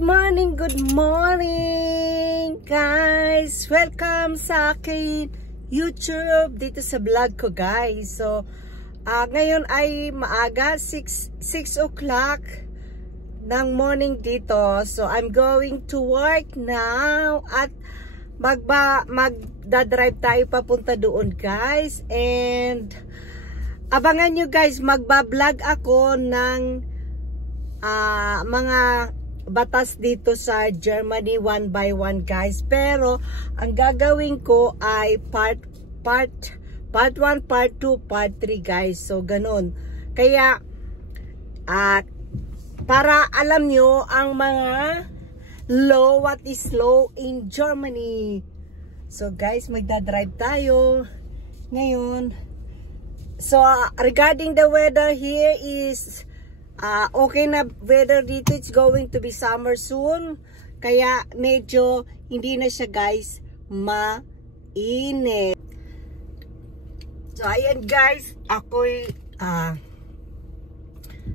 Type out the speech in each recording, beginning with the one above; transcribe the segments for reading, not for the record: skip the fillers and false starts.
good morning guys! Welcome sa akin YouTube dito sa vlog ko guys. So, ngayon ay maaga, 6 o'clock ng morning dito. So, I'm going to work now at magdadrive tayo papunta doon guys. And abangan nyo guys, magbablog ako ng mga batas dito sa Germany one by one guys. Pero ang gagawin ko ay part 1, part 2, part 3 guys. So ganun. Kaya para alam nyo ang mga law, what is law in Germany. So guys, magdadrive tayo ngayon. So regarding the weather here is okay na weather dito. It's going to be summer soon. Kaya medyo hindi na siya guys mainit. So ayan guys, ako'y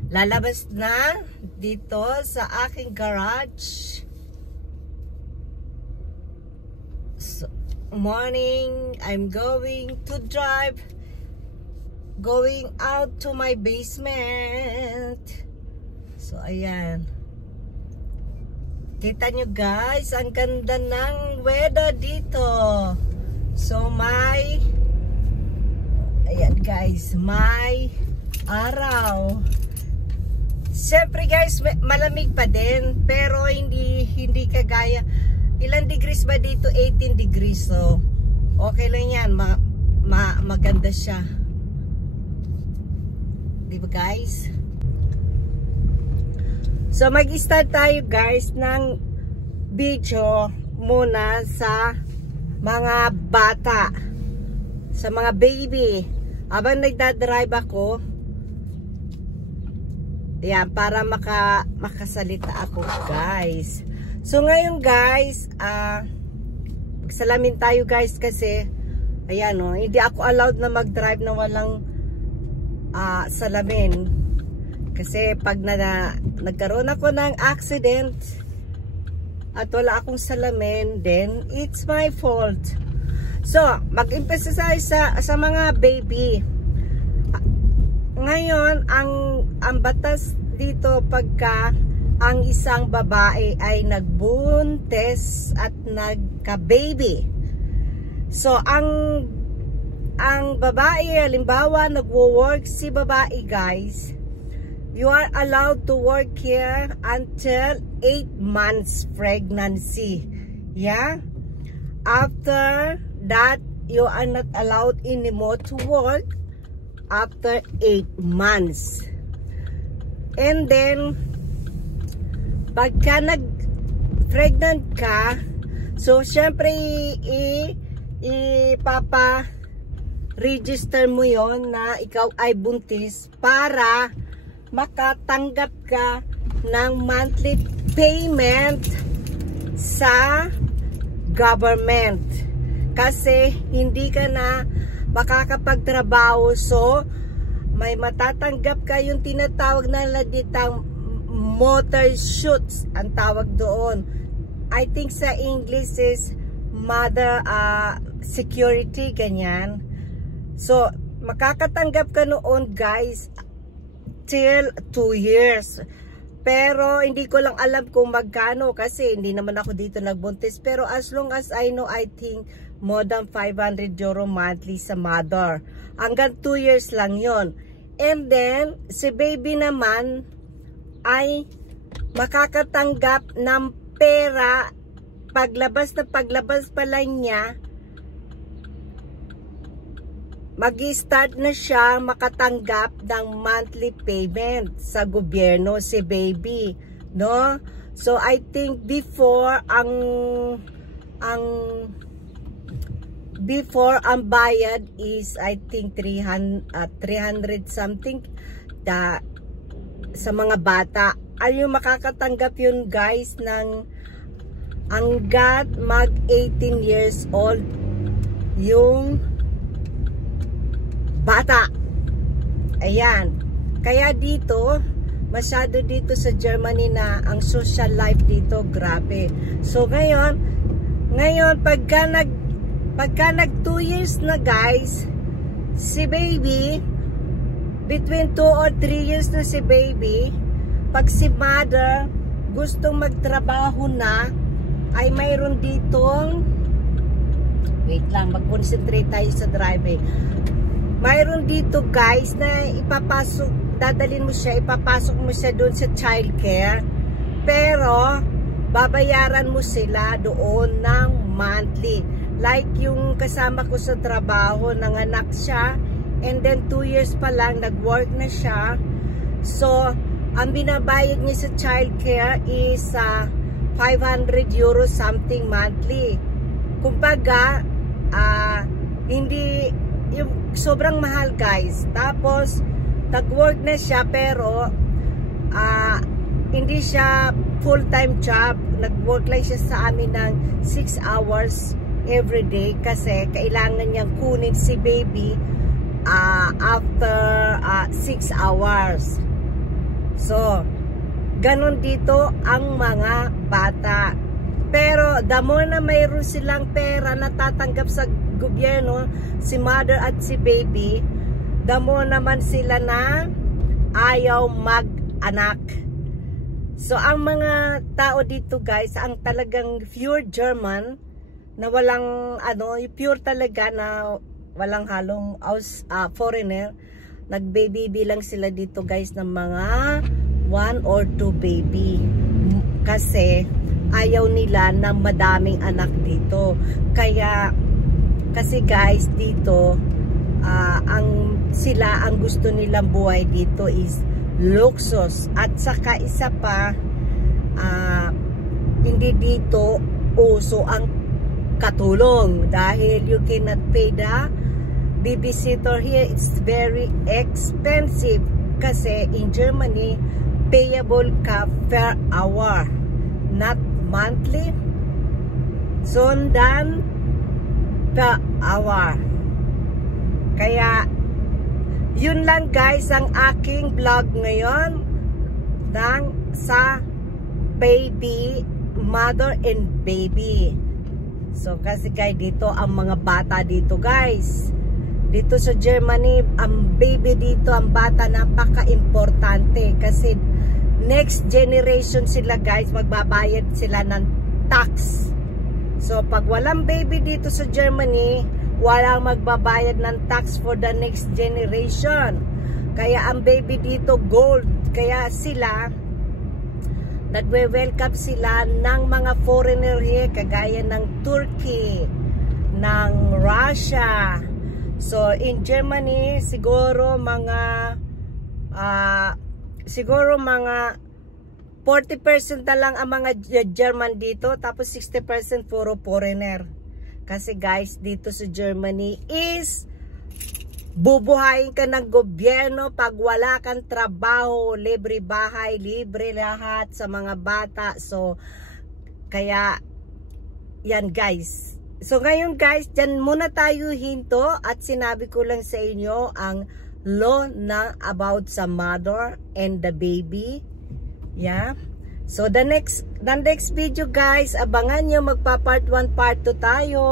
lalabas na dito sa aking garage. So, morning, I'm going to drive going out to my basement. So ayan, kita nyo guys, ang ganda ng weather dito. So ayan guys, may araw. Siyempre guys, malamig pa din, pero hindi kagaya. Ilang degrees ba dito? 18 degrees. So okay lang yan, maganda siya. Diba guys? So mag-start tayo guys ng video muna sa mga bata, sa mga baby. Habang nagdadrive ako, yan, para makasalita ako guys. So ngayon guys, magsalamin tayo guys kasi ayan o, hindi ako allowed na mag-drive na walang salamin. Kasi pag nagkaroon ako ng accident at wala akong salamin, then it's my fault. So, mag-impesa tayo sa mga baby. Ngayon, ang batas dito pagka ang isang babae ay nagbuntis at nagka-baby. So, ang babae, halimbawa, nagwo-work si babae guys, you are allowed to work here until 8 months pregnancy. Yeah? After that, you are not allowed anymore to work after 8 months. And then, pagka nag-pregnant ka, so syempre register mo yon na ikaw ay buntis para makatanggap ka ng monthly payment sa government. Kasi hindi ka na makakapagtrabaho, so may matatanggap ka, yung tinatawag na laditang motor shoots ang tawag doon. I think sa English is mother security, ganyan. So, makakatanggap ka noon guys till 2 years. Pero hindi ko lang alam kung magkano kasi hindi naman ako dito nagbuntis. Pero as long as I know, I think more than 500 euro monthly sa mother. Hanggang 2 years lang yon. And then, si baby naman ay makakatanggap ng pera paglabas pa lang niya. Mag-start na siya makatanggap ng monthly payment sa gobyerno si baby, no? So I think before ang bayad is I think 300 something sa mga bata. Ay yung makakatanggap yun guys ng hanggat mag 18 years old yung bata. Ayan. Kaya dito, masyado dito sa Germany na ang social life dito, grabe. So ngayon pagka nag 2 years na guys, si baby, between 2 or 3 years na si baby, pag si mother gustong magtrabaho na, ay mayroon ditong, wait lang, mag-concentrate tayo sa driving. Mayroon dito guys na ipapasok, dadalhin mo siya, ipapasok mo siya doon sa childcare, pero babayaran mo sila doon ng monthly. Like yung kasama ko sa trabaho, nanganak siya, and then 2 years pa lang, nag-work na siya. So, ang binabayad niya sa childcare is 500 euros something monthly. Kumbaga, hindi, yung sobrang mahal guys. Tapos, nag-work na siya pero hindi siya full-time job. Nag-work lang siya sa amin ng 6 hours every day kasi kailangan niyang kunin si baby after 6 hours. So, ganun dito ang mga bata. Pero, the more na mayroon silang pera na tatanggap sa gobyerno, si mother at si baby, the more naman sila na ayaw mag-anak. So, ang mga tao dito guys, ang talagang pure German, na walang, pure talaga na walang halong foreigner, nag-baby lang sila dito guys ng mga 1 or 2 baby. Kasi, ayaw nila ng madaming anak dito. Kaya, kasi guys, dito, ang gusto nilang buhay dito is luxus. At saka isa pa, hindi dito uso ang katulong dahil you cannot pay the babysitter here. It's very expensive kasi in Germany payable ka per hour, not monthly, sondern per hour. Kaya yun lang guys ang aking vlog ngayon sa baby, mother and baby. So kasi guys, dito ang mga bata dito guys, dito sa Germany, ang baby dito, ang bata, napaka-importante kasi next generation sila guys, magbabayad sila ng tax. So pag walang baby dito sa Germany, walang magbabayad ng tax for the next generation. Kaya ang baby dito gold. Kaya sila, nagwe-welcome sila ng mga foreigner here, kagaya ng Turkey, ng Russia. So in Germany, siguro mga 40% na lang ang mga German dito, tapos 60% puro foreigner. Kasi guys, dito sa Germany is bubuhayin ka ng gobyerno pag wala kang trabaho, libre bahay, libre lahat sa mga bata. So kaya yan guys. So ngayon guys, dyan muna tayo hinto at sinabi ko lang sa inyo ang law na about sa mother and the baby. Yeah. So the next video guys, abangan nyo, magpa part 1 part 2 tayo.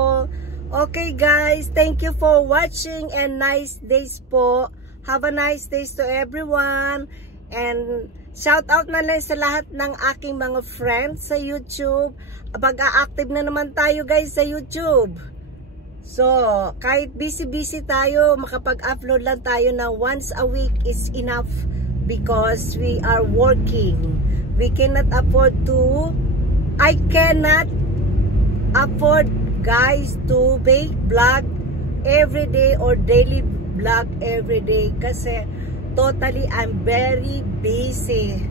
Okay guys, thank you for watching and nice days po. Have a nice days to everyone. And shout out na lang sa lahat ng aking mga friends sa YouTube. Pag-a-active na naman tayo guys sa YouTube. So, kahit busy-busy tayo, makapag-upload lang tayo na once a week is enough because we are working. We cannot afford to, I cannot afford guys to make vlog every day or daily vlog every day kasi totally I'm very busy.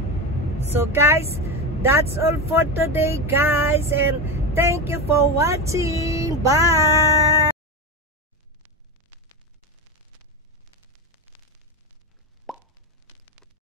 So guys, that's all for today guys, and thank you for watching. Bye.